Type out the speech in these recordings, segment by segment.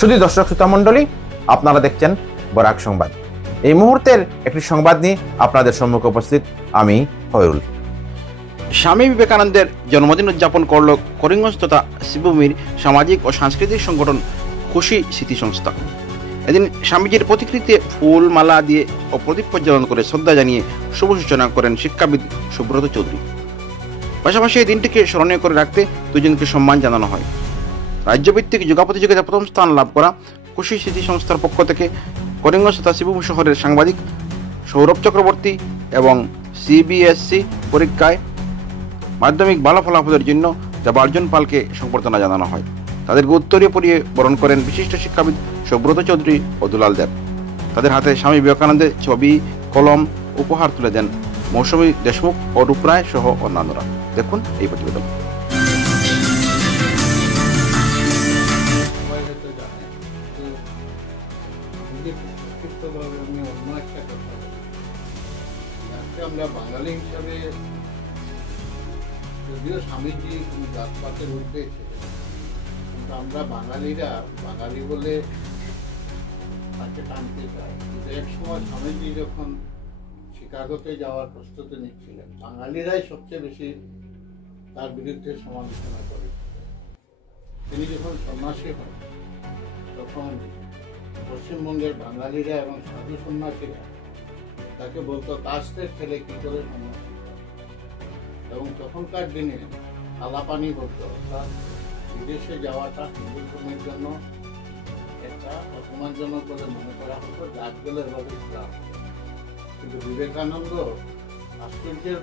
শুধু দর্শক শ্রোতা মণ্ডলী, আপনারা দেখছেন বরাক সংবাদ। এই মুহূর্তের একটি সংবাদ নিয়ে আপনাদের সম্মুখে উপস্থিত আমি খয়রুল। স্বামী বিবেকানন্দের জন্মদিন উদযাপন করল করিমগঞ্জ তথা শিবভূমির সামাজিক ও সাংস্কৃতিক সংগঠন খুশি স্মৃতি সংস্থা। এদিন স্বামীজির প্রতিকৃতিতে ফুল মালা দিয়ে ও প্রদীপ প্রজ্বলন করে শ্রদ্ধা জানিয়ে শুভ সূচনা করেন শিক্ষাবিদ সুব্রত চৌধুরী। পাশাপাশি এই দিনটিকে স্মরণীয় করে রাখতে দুজনকে সম্মান জানানো হয়। রাজ্যভিত্তিক যোগা প্রতিযোগিতায় প্রথম স্থান লাভ করা খুশি স্মৃতি সংস্থার পক্ষ থেকে করিমগঞ্জ তথা শিবভূমি শহরের সাংবাদিক সৌরভ চক্রবর্তী এবং সিবিএসসি পরীক্ষায় মাধ্যমিক ভালো ফলাফলের জন্য দেবার্জন পালকে সংবর্ধনা জানানো হয়। তাদেরকে উত্তরীয় পরিয়ে বরণ করেন বিশিষ্ট শিক্ষাবিদ সুব্রত চৌধুরী ও দুলাল দেব। তাদের হাতে স্বামী বিবেকানন্দের ছবি, কলম উপহার তুলে দেন মৌসুমী দেশমুখ ও রূপরায় সহ অন্যান্যরা। দেখুন এই প্রতিবেদন। আমরা বাঙালি হিসাবে যদিও স্বামীজি জাতপাতের ঊর্ধ্বে ছিলেন, কিন্তু আমরা বাঙালিরা বাঙালি বলে তাকে টানতে চাই। কিন্তু এক সময় স্বামীজি যখন শিকাগোতে যাওয়ার প্রস্তুতি নিচ্ছিলেন, বাঙালিরাই সবচেয়ে বেশি তার বিরুদ্ধে সমালোচনা করেছিলেন। তিনি যখন সন্ন্যাসী হন তখন পশ্চিমবঙ্গের বাঙালিরা এবং সাধু সন্ন্যাসীরা তাকে বলতো কাস্টের ছেলে কি করে সন্ন্যাসী, এবং তখনকার দিনে আলাপানি বলতো, অর্থাৎ বিদেশে যাওয়াটা হিন্দু ধর্মের জন্য একটা অপমানজনক বলে মনে করা হতো, যার জন্য এভাবে করা হতো। কিন্তু বিবেকানন্দ আশ্চর্যের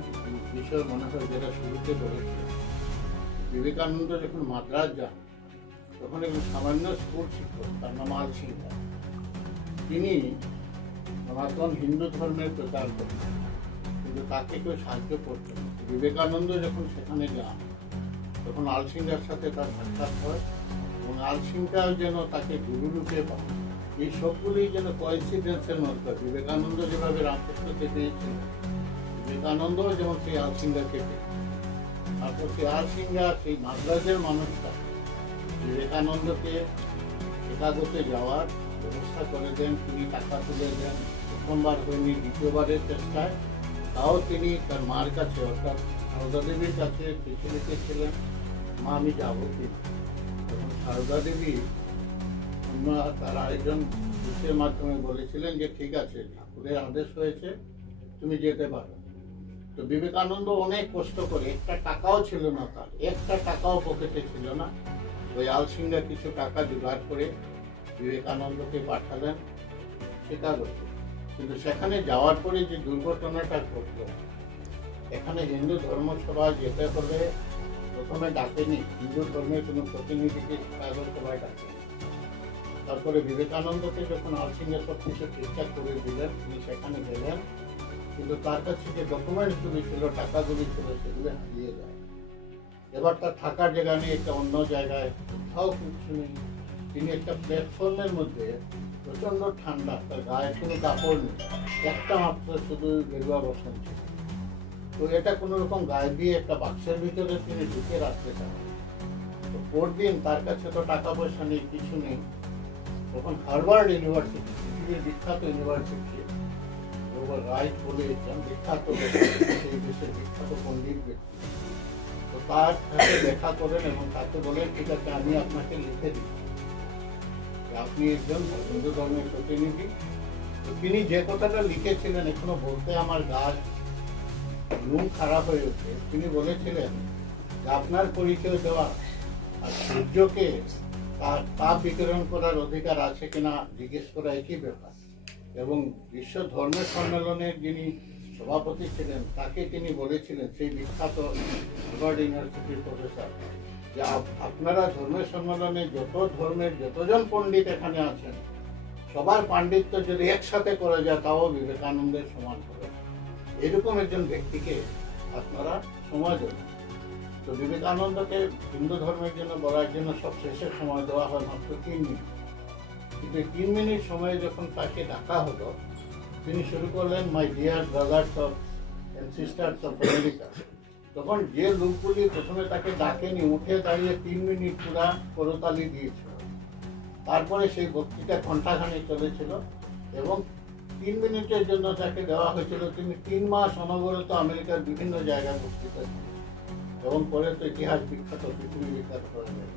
বিষয় মনে হয়, যেটা শুরুতে বলেছিল, বিবেকানন্দ যখন মাদ্রাজ যান তখন একজন সামান্য স্কুল শিক্ষক, তার নাম আলসিংহা, তিনি সনাতন হিন্দু ধর্মের প্রচার করতেন, কিন্তু তাকে কেউ সাহায্য করতেন। বিবেকানন্দ যখন সেখানে যান তখন আলসিংহার সাথে তার সাক্ষাৎ হয় এবং আলসিংহাও যেন তাকে গুরু রূপে পান। এই সবগুলি যেন কোইন্সিডেন্সের মধ্যে বিবেকানন্দ যেভাবে রামকৃষ্ণকে পেয়েছিলেন, বিবেকানন্দও যেমন সেই আলসিংহাকে পেয়েছেন। তারপর সেই আলসিংহা, সেই মাদ্রাজের মানুষটা বিবেকানন্দকে শিকাগোতে যাওয়ার ব্যবস্থা করে দেন। তিনি টাকা তুলে দেন। প্রথমবার হয়নি, দ্বিতীয়বারের চেষ্টায় তাও তিনি তার মার কাছে, অর্থাৎ সারদা দেবীর কাছে চিঠি লিখেছিলেন, মা আমি যাবো কিনা। তখন সারদা দেবী অন্য তার আরেকজন দূতের মাধ্যমে বলেছিলেন যে ঠিক আছে, ঠাকুরের আদেশ হয়েছে, তুমি যেতে পারো। তো বিবেকানন্দ অনেক কষ্ট করে, একটা টাকাও ছিল না তার, একটা টাকাও পকেটে ছিল না, ওই আলসিংহা কিছু টাকা জোগাড় করে বিবেকানন্দকে পাঠালেন শিকাগোতে। কিন্তু সেখানে যাওয়ার পরে যে দুর্ঘটনাটা ঘটল, এখানে হিন্দু ধর্মসভায় যেতে হলে প্রথমে ডাকেনি, হিন্দু ধর্মের কোনো প্রতিনিধিকে শিকাগো সভায় ডাকেনি। তারপরে বিবেকানন্দকে যখন আলসিংহা সব কিছু ঠিকঠাক করে দিলেন, তিনি সেখানে গেলেন, কিন্তু তার কাছে যে ডকুমেন্টসগুলি ছিল, টাকাগুলি ছিল, সেগুলো হারিয়ে যায়। এবার তার থাকার জায়গা নেই, একটা অন্য জায়গায়, কোথাও কিছু নেই। তিনি একটা প্ল্যাটফর্মের মধ্যে, প্রচন্ড ঠান্ডা, তার গায়ে কোনো কাপড় নেই, একটা মাত্র শুধু গেরুয়া বসন ছিল। তো এটা কোনো রকম গায়ে দিয়ে একটা বাক্সের ভিতরে তিনি ঢুকে রাখতে চান। তো পরদিন তার কাছে তো টাকা পয়সা নেই, কিছু নেই। তখন হার্ভার্ড ইউনিভার্সিটি, পৃথিবীর বিখ্যাত ইউনিভার্সিটি, রাইট বলে একজন বিখ্যাত, সেই দেশের বিখ্যাত পণ্ডিত ব্যক্তি, তো তার সাথে দেখা করেন এবং তাকে বলেন ঠিক আছে, আমি আপনাকে লিখে দিচ্ছি, আপনি একজন হিন্দু ধর্মের প্রতিনিধি। তো তিনি যে কথাটা লিখেছিলেন, এখনো বলতে আমার গাছ রুম খারাপ হয়ে ওঠে। তিনি বলেছিলেন যে আপনার পরিচয় দেওয়া আর সূর্যকে তার তাপ বিকিরণ করার অধিকার আছে কিনা জিজ্ঞেস করা একই ব্যাপার। এবং বিশ্ব ধর্মের সম্মেলনের যিনি সভাপতি ছিলেন, তাকে তিনি বলেছিলেন, সেই বিখ্যাত হার্ভার্ড ইউনিভার্সিটির প্রফেসর, যে আপনারা ধর্মের সম্মেলনে যত ধর্মের যতজন পণ্ডিত এখানে আছেন, সবার পাণ্ডিত্য যদি একসাথে করা যায় তাও বিবেকানন্দের সমান করে। এরকম একজন ব্যক্তিকে আপনারা সময় দেবেন। তো বিবেকানন্দকে হিন্দু ধর্মের জন্য বলার জন্য সব শেষের সময় দেওয়া হয় মাত্র 3 মিনিট। কিন্তু 3 মিনিট সময়ে যখন তাকে ডাকা হলো, তিনি শুরু করলেন, my dear brothers of and sisters of America. তখন যে লোকগুলি প্রথমে তাকে ডাকেনি, উঠে দাঁড়িয়ে 3 মিনিট পুরা করতালি দিয়েছিল। তারপরে সেই বক্তৃতা ঘণ্টাখানেক চলেছিল এবং 3 মিনিটের জন্য তাকে দেওয়া হয়েছিল। তিনি 3 মাস অনবরত আমেরিকার বিভিন্ন জায়গায় বক্তৃতা দিয়েছেন এবং পরে তো ইতিহাস বিখ্যাত, পৃথিবী বিখ্যাত হয়ে গেল।